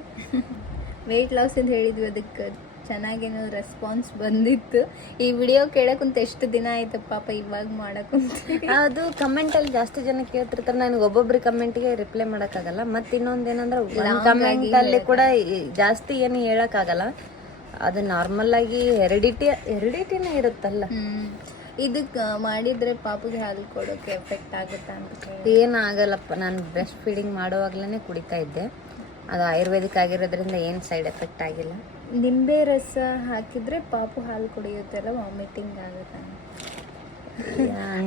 ವೆಯ್ಟ್ ಲಾಸ್ ಅಂತ ಹೇಳಿದ್ವಿ, ಅದಕ್ಕೆ ಚೆನ್ನಾಗೇನೋ ರೆಸ್ಪಾನ್ಸ್ ಬಂದಿತ್ತು. ಈ ವಿಡಿಯೋ ಕೇಳಕ್ಕಂತ ಎಷ್ಟು ದಿನ ಆಯ್ತು ಪಾಪ, ಇವಾಗ ಮಾಡಕ್ಕಂತ. ಅದು ಕಮೆಂಟಲ್ಲಿ ಜಾಸ್ತಿ ಜನ ಕೇಳ್ತಿರ್ತಾರೆ, ನನಗೆ ಒಬ್ಬೊಬ್ರ ಕಮೆಂಟ್ಗೆ ರಿಪ್ಲೈ ಮಾಡೋಕ್ಕಾಗಲ್ಲ. ಮತ್ತು ಇನ್ನೊಂದೇನಂದ್ರೆ ಕಮೆಂಟಲ್ಲಿ ಕೂಡ ಜಾಸ್ತಿ ಏನು ಹೇಳೋಕ್ಕಾಗಲ್ಲ. ಅದು ನಾರ್ಮಲ್ ಆಗಿ ಹೆರಿಡಿಟಿನೇ ಇರುತ್ತಲ್ಲ. ಇದಕ್ಕೆ ಮಾಡಿದ್ರೆ ಪಾಪುಗೆ ಹಾಲು ಕೊಡೋಕೆ ಎಫೆಕ್ಟ್ ಆಗುತ್ತಾ ಅಂತ? ಏನಾಗಲ್ಲಪ್ಪ, ನಾನು ಬ್ರೆಸ್ಟ್ ಫೀಡಿಂಗ್ ಮಾಡುವಾಗ್ಲೇ ಕುಡಿತಾ ಇದ್ದೆ. ಅದು ಆಯುರ್ವೇದಿಕ್ ಆಗಿರೋದ್ರಿಂದ ಏನು ಸೈಡ್ ಎಫೆಕ್ಟ್ ಆಗಿಲ್ಲ. ನಿಂಬೆ ರಸ ಹಾಕಿದ್ರೆ ಪಾಪು ಹಾಲು ಕುಡಿಯುತ್ತೆಲ್ಲ ವಾಮಿಟಿಂಗ್ ಆಗುತ್ತಾ?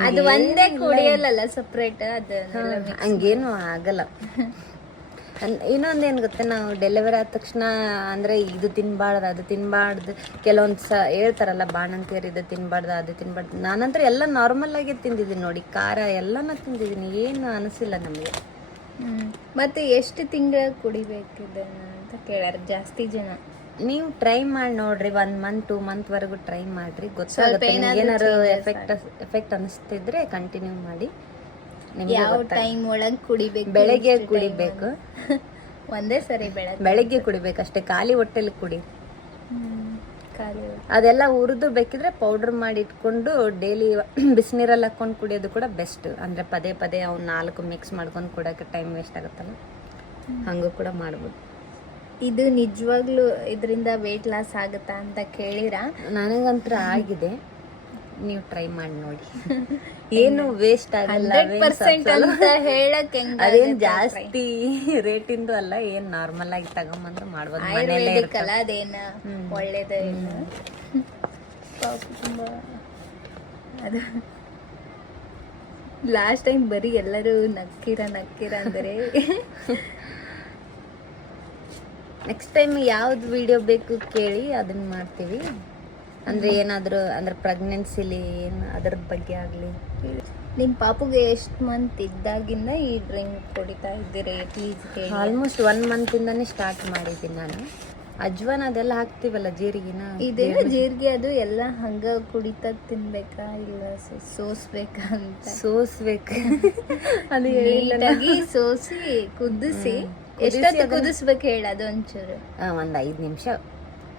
ಅದು ಒಂದೇ ಕುಡಿಯಲ್ಲ, ಸಪ್ರೇಟ್ ಅದು ಹಂಗೇನು ಆಗಲ್ಲ. ಇನ್ನೊಂದೇನು ಗೊತ್ತೆ, ನಾವು ಡೆಲಿವರಿ ಆದ ತಕ್ಷಣ ಅಂದರೆ ಇದು ತಿನ್ನಬಾರ್ದು ಅದು ತಿನ್ನಬಾರ್ದು ಕೆಲವೊಂದು ಹೇಳ್ತಾರಲ್ಲ ಬಾಣಂತಿಯರು, ಇದು ತಿನ್ನಬಾರ್ದು ಅದು ತಿನ್ನಬಾರ್ದು. ನಾನಂತರ ಎಲ್ಲ ನಾರ್ಮಲ್ ಆಗಿ ತಿಂದಿದ್ದೀನಿ ನೋಡಿ, ಖಾರ ಎಲ್ಲನೂ ತಿಂದಿದ್ದೀನಿ, ಏನು ಅನಿಸಿಲ್ಲ ನಮಗೆ. ಮತ್ತೆ ಎಷ್ಟು ತಿಂಗಳ ಕುಡಿಬೇಕಿದೆ ಅಂತ ಕೇಳ್ಯಾರ ಜಾಸ್ತಿ ಜನ. ನೀವು ಟ್ರೈ ಮಾಡಿ ನೋಡ್ರಿ, 1 ಮಂತ್ 2 ಮಂತ್ವರೆಗೂ ಟ್ರೈ ಮಾಡಿರಿ, ಗೊತ್ತಾಗುತ್ತೆ. ಏನಾದ್ರು ಎಫೆಕ್ಟ್ ಅನಿಸ್ತಿದ್ರೆ ಕಂಟಿನ್ಯೂ ಮಾಡಿ. ಯಾವ ಟೈಮ್ ಒಳಗೆ ಕುಡಿಬೇಕು? ಬೆಳಗ್ಗೆ ಕುಡಿಬೇಕು, ಒಂದೇ ಸರಿ ಬೆಳಗ್ಗೆ ಕುಡಿಬೇಕು ಅಷ್ಟೇ, ಖಾಲಿ ಹೊಟ್ಟೆಲಿ ಕುಡಿ. ಖಾಲಿ ಅದೆಲ್ಲ ಹುರಿದು ಬೇಕಿದ್ರೆ ಪೌಡರ್ ಮಾಡಿ ಇಟ್ಕೊಂಡು ಡೈಲಿ ಬಿಸಿನೀರಲ್ಲಿ ಹಾಕೊಂಡು ಕುಡಿಯೋದು ಕೂಡ ಬೆಸ್ಟ್. ಅಂದರೆ ಪದೇ ಪದೇ ಅವ್ನು 4 ಮಿಕ್ಸ್ ಮಾಡ್ಕೊಂಡು ಕುಡಿಯೋಕೆ ಟೈಮ್ ವೇಸ್ಟ್ ಆಗುತ್ತಲ್ಲ, ಹಂಗೂ ಕೂಡ ಮಾಡ್ಬೋದು. ಇದು ನಿಜವಾಗ್ಲೂ ಇದರಿಂದ ವೆಯ್ಟ್ ಲಾಸ್ ಆಗುತ್ತಾ ಅಂತ ಕೇಳಿರಾ? ನನಗಂತೂ ಆಗಿದೆ, ನೀವು ಟ್ರೈ ಮಾಡಿ ನೋಡಿ. ಏನು ವೇಸ್ಟ್ ಆಗಲ್ಲ, 100% ಅಂತ ಹೇಳಕ್ ಅದೇನು ಜಾಸ್ತಿ ರೇಟಿಂದು ಅಲ್ಲ, ಏನ್ ನಾರ್ಮಲ್ ಆಗಿ ತಗೊಂಬಂದ್ರೆ ಮಾಡ್ಬೋದು, ಮನೆಯಲ್ಲೇ ಇರುತ್ತಲ್ಲ, ಅದೇನ ಒಳ್ಳೇದೇ. ತುಂಬಾ ಅದು ಲಾಸ್ಟ್ ಟೈಮ್ ಬರೀ ಎಲ್ಲರೂ ನಕ್ಕಿರ ಅಂದರೆ ನೆಕ್ಸ್ಟ್ ಟೈಮ್ ಯಾವ್ದು ವಿಡಿಯೋ ಬೇಕು ಕೇಳಿ ಅದನ್ನ ಮಾಡ್ತೀವಿ. ಅಂದ್ರೆ ಏನಾದ್ರು ಅಂದ್ರೆ ಪ್ರೆಗ್ನೆನ್ಸಿಲಿ ಏನು ಅದ್ರ ಬಗ್ಗೆ ಆಗಲಿ. ನಿಮ್ಮ ಪಾಪುಗೆ ಎಷ್ಟು ಮಂತ್ ಇದ್ದಾಗಿಂದ ಈ ಡ್ರಿಂಕ್ ಕುಡಿತಾ ಇದ್ದೀರಿ? ಆಲ್ಮೋಸ್ಟ್ 1 ಮಂತಿಂದಾನೇ ಸ್ಟಾರ್ಟ್ ಮಾಡಿದ್ದೀನಿ ನಾನು. ಅಜ್ವಾನ ಅದೆಲ್ಲ ಹಾಕ್ತಿವಲ್ಲ, ಜೀರಿಗೆನ, ಇದೇನು ಜೀರಿಗೆ ಅದು ಎಲ್ಲ ಹಂಗ ಕುಡಿತಾ ತಿನ್ಬೇಕಾ ಇಲ್ಲ ಸೋಸ್ಬೇಕಾ ಅಂತ? ಸೋಸ್ಬೇಕು, ಅದು ನೀಟಾಗಿ ಸೋಸಿ ಕುದಿಸಿ. ಎಷ್ಟೊತ್ತು ಕುದಿಸ್ಬೇಕು ಹೇಳ? ಅದು ಒಂಚೂರು 5 ನಿಮಿಷ,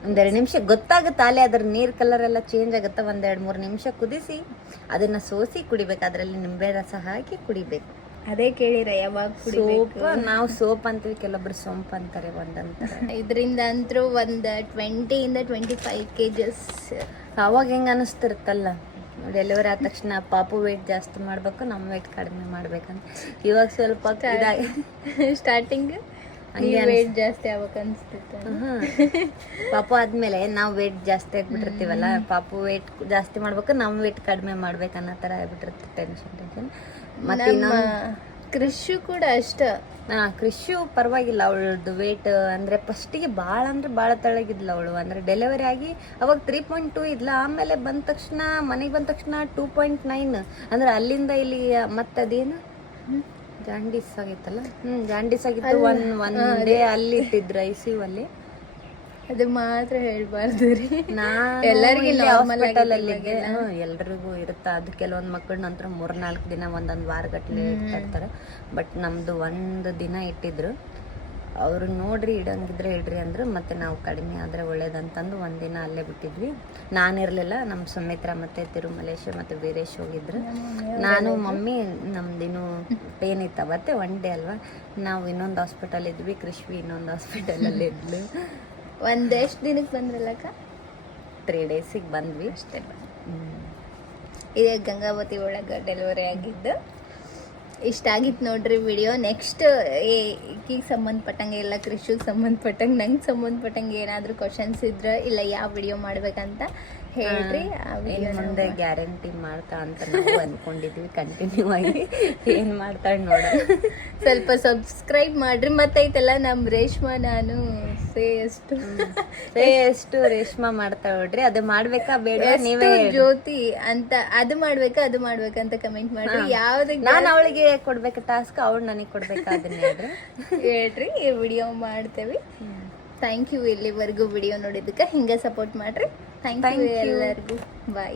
1-2 ನಿಮಿಷ ಗೊತ್ತಾಗುತ್ತೆ. ಅಲ್ಲೇ ಅದ್ರ ನೀರ್ ಕಲರ್ ಎಲ್ಲ ಚೇಂಜ್ ಆಗುತ್ತೆ. 1-2-3 ನಿಮಿಷ ಕುದಿಸಿ ಅದನ್ನ ಸೋಸಿ ಕುಡಿಬೇಕು. ಅದರಲ್ಲಿ ನಿಂಬೆ ರಸ ಹಾಕಿ ಕುಡಿಬೇಕು. ಅದೇ ಕೇಳಿರ ಯಾವಾಗ ಕುಡಿಬೇಕು? ನಾವು ಸೋಪ್ ಅಂತೀವಿ, ಕೆಲವೊಬ್ರು ಸೋಂಪು ಅಂತಾರೆ, ಒಂದಂತಾರೆ. ಇದರಿಂದ ಅಂತೂ ಒಂದು 20 ಇಂದ 25 kgs. ಅವಾಗ ಹೆಂಗ ಅನಿಸ್ತಿರುತ್ತಲ್ಲ, ಡೆಲಿವರಿ ಆದ ತಕ್ಷಣ ಪಾಪು ವೇಟ್ ಜಾಸ್ತಿ ಮಾಡ್ಬೇಕು, ನಮ್ಮ ವೇಟ್ ಕಡಿಮೆ ಮಾಡ್ಬೇಕಂತ. ಇವಾಗ ಸ್ವಲ್ಪ ಸ್ಟಾರ್ಟಿಂಗ್ ವೇಟ್ ಜಾಸ್ತಿ ಆಗ್ಬೇಕು ಅನ್ಸ್ತಿತ್ತು. ಪಾಪು ಆದ್ಮೇಲೆ ನಾವು ವೇಟ್ ಜಾಸ್ತಿ ಆಗ್ಬಿಟ್ಟಿರ್ತೀವಲ್ಲ, ಪಾಪು ವೇಟ್ ಜಾಸ್ತಿ ಮಾಡ್ಬೇಕು, ನಮ್ಮ ವೇಟ್ ಕಡಿಮೆ ಮಾಡ್ಬೇಕು ಅನ್ನೋ ತರ ಆಗ್ಬಿಟ್ಟಿರುತ್ತೆ. ಟೆನ್ಷನ್. ಮತ್ತೆ ಕೃಷಿ ಕೂಡ ಅಷ್ಟ. ಕೃಷಿ ಪರವಾಗಿಲ್ಲ, ಅವಳದು ವೇಟ್ ಅಂದ್ರೆ ಫಸ್ಟಿಗೆ ಭಾಳ ತೆಳಗಿದ್ಲ ಅವಳು. ಅಂದ್ರೆ ಡೆಲಿವರಿ ಆಗಿ ಅವಾಗ 3.2 ಇದ್ಲ. ಆಮೇಲೆ ಮನೆಗೆ ಬಂದ ತಕ್ಷಣ 2.9. ಅಂದ್ರೆ ಅಲ್ಲಿಂದ ಇಲ್ಲಿ ಮತ್ತೆ ಅದೇನು ಜಾಂಡೀಸ್ ಆಗಿತ್ತಲ್ಲ, ಜಾಂಡೀಸ್ ಆಗಿತ್ತು. ಒನ್ ಡೇ ಅಲ್ಲಿ ಇಟ್ಟಿದ್ರು ICU ಅಲ್ಲಿ. ಅದು ಮಾತ್ರ ಹೇಳ್ಬಾರ್ದು ರೀ, ಎಲ್ಲರಿಗೂ ಹಾಸ್ಪಿಟಲ್ ಅಲ್ಲಿ ಎಲ್ರಿಗೂ ಇರುತ್ತ. ಅದು ಕೆಲವೊಂದ್ ಮಕ್ಕಳ ನಂತರ 3-4 ದಿನ, 1 ವಾರ ಗಟ್ಟಲೆ ಇಟ್ಟಿರ್ತಾರೆ. ಬಟ್ ನಮ್ದು 1 ದಿನ ಇಟ್ಟಿದ್ರು. ಅವ್ರು ನೋಡ್ರಿ ಇಡಂಗಿದ್ರೆ ಹೇಳ್ರಿ ಅಂದ್ರು. ಮತ್ತೆ ನಾವು ಕಡಿಮೆ ಆದ್ರೆ ಒಳ್ಳೇದಂತಂದು 1 ದಿನ ಅಲ್ಲೇ ಬಿಟ್ಟಿದ್ವಿ. ನಾನಿರ್ಲಿಲ್ಲ, ನಮ್ಮ ಸುಮಿತ್ರ ಮತ್ತೆ ತಿರುಮಲೇಶ್ ಮತ್ತೆ ವೀರೇಶ್ ಹೋಗಿದ್ರು. ನಾನು ಮಮ್ಮಿ ನಮ್ದಿನ್ನು ಪೇನ್ ಇತ್ತು ಅವತ್ತೆ, 1 ಡೇ ಅಲ್ವಾ. ನಾವು ಇನ್ನೊಂದು ಹಾಸ್ಪಿಟಲ್ ಇದ್ವಿ, ಕೃಷ್ವಿ ಇನ್ನೊಂದು ಹಾಸ್ಪಿಟಲ್ ಅಲ್ಲಿ ಇದ್ಲು. ಎಷ್ಟು ದಿನಕ್ಕೆ ಬಂದ್ರಲ್ಲಕ್ಕ? 3 ಡೇಸಿಗೆ ಬಂದ್ವಿ ಅಷ್ಟೇ. ಇದೇ ಗಂಗಾವತಿ ಒಳಗೆ ಡೆಲಿವರಿ ಆಗಿದ್ದು. ಇಷ್ಟ ಆಗಿತ್ತು ನೋಡ್ರಿ ವಿಡಿಯೋ. ನೆಕ್ಸ್ಟ್ ಈಕಿಗೆ ಸಂಬಂಧಪಟ್ಟಂಗೆ ಇಲ್ಲ, ಕೃಷಿಗೆ ಸಂಬಂಧಪಟ್ಟಂಗೆ, ನಂಗೆ ಸಂಬಂಧಪಟ್ಟಂಗೆ ಏನಾದರೂ ಕ್ವಶನ್ಸ್ ಇದ್ರೆ ಇಲ್ಲ ಯಾವ ವಿಡಿಯೋ ಮಾಡ್ಬೇಕಂತ ಹೇಳ್ರಿ. ಮುಂದೆ ಗ್ಯಾರಂಟಿ ಮಾಡ್ತಾ ಅಂತ ನಾವು ಅನ್ಕೊಂಡಿದ್ವಿ. ಕಂಟಿನ್ಯೂ ಆಗಿ ಏನ್ ಮಾಡ್ತಾಳೆ ನೋಡ. ಸ್ವಲ್ಪ ಸಬ್ಸ್ಕ್ರೈಬ್ ಮಾಡ್ರಿ. ಮತ್ತೈತೆಲ್ಲ ನಮ್ಮ ರೇಷ್ಮಾ, ನಾನು ಎಷ್ಟು ರೇಷ್ಮಾ ಮಾಡ್ತಾ ನೋಡ್ರಿ. ಅದು ಮಾಡ್ಬೇಕಾ ಬೇಡ ನೀವೇ ಜ್ಯೋತಿ ಅಂತ, ಅದು ಮಾಡ್ಬೇಕಂತ ಕಮೆಂಟ್ ಮಾಡ್ರಿ. ಯಾವ್ದಕ್ಕೆ ನಾನು ಅವಳಿಗೆ ಕೊಡ್ಬೇಕು ಟಾಸ್ಕ್, ಅವಳು ನನಗೆ ಕೊಡ್ಬೇಕಾ ಅದನ್ನ ಹೇಳ್ರಿ. ವಿಡಿಯೋ ಮಾಡ್ತೇವೆ. ಥ್ಯಾಂಕ್ ಯು ಇಲ್ಲಿವರೆಗೂ ವಿಡಿಯೋ ನೋಡಿದ್ದಕ್ಕೆ. ಹಿಂಗೆ ಸಪೋರ್ಟ್ ಮಾಡ್ರಿ. ಥ್ಯಾಂಕ್ ಯು ಎಲ್ಲರಿಗೂ. ಬಾಯ್.